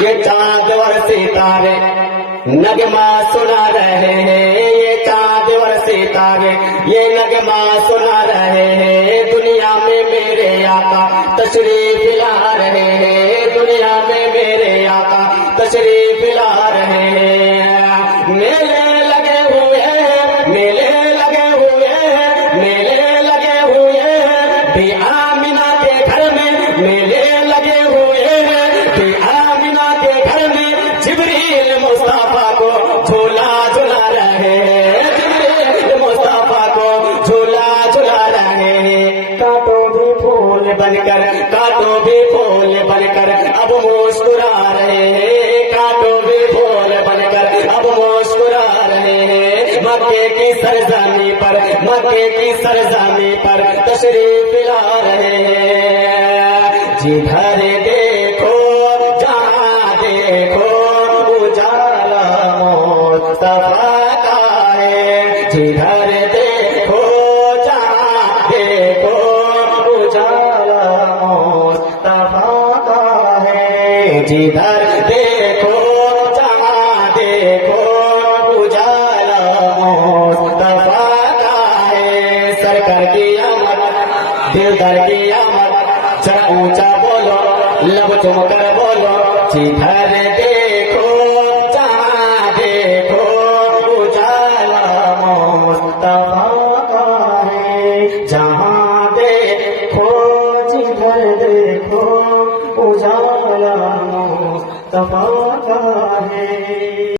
یہ چاند اور ستارے نغمہ سنا رہے ہیں، یہ چاند اور ستارے یہ نغمہ سنا رہے ہیں، دنیا میں میرے آقا تشریف لا رہے ہیں، دنیا میں میرے آقا تشریف لا رہے ہیں۔ میلے لگے ہوئے ہیں، میلے لگے ہوئے ہیں، میلے لگے ہوئے ہیں، بھی آمنہ کے گھر میں میلے لگے ہوئے ہیں، بھی آمنہ کے گھر میں جبریل مصطفیٰ کو جھولا جھلا رہے ہیں، جبریل مصطفیٰ کو جھولا جھلا رہے ہیں۔ کانٹوں بھی پھول بن کر، کانٹوں بھی پھول بن کر اب مسکرا رہے ہیں، کانٹوں بھی پھول بن کر اب مسکرا رہے ہیں۔ مکے کی سرزمین پر، مکے کی سرزمین پر تشریف لا رہے ہیں۔ جدھر دیکھو جہاں دیکھو اجالا مصطفیٰ کا ہے، جدھر دیکھو جہاں دیکھو اجالا مصطفیٰ کا ہے، جدھر دیکھو جہاں دیکھو اجالا مصطفیٰ کا ہے۔ سرکار کی آمد، دلدار کی آمد، ذرا اونچا بولو، لب چم کر بولو، جدھر دیکھو جہاں دیکھو اجالا مصطفیٰ کا ہے، جہاں دیکھو جدھر دیکھو اجالا مصطفیٰ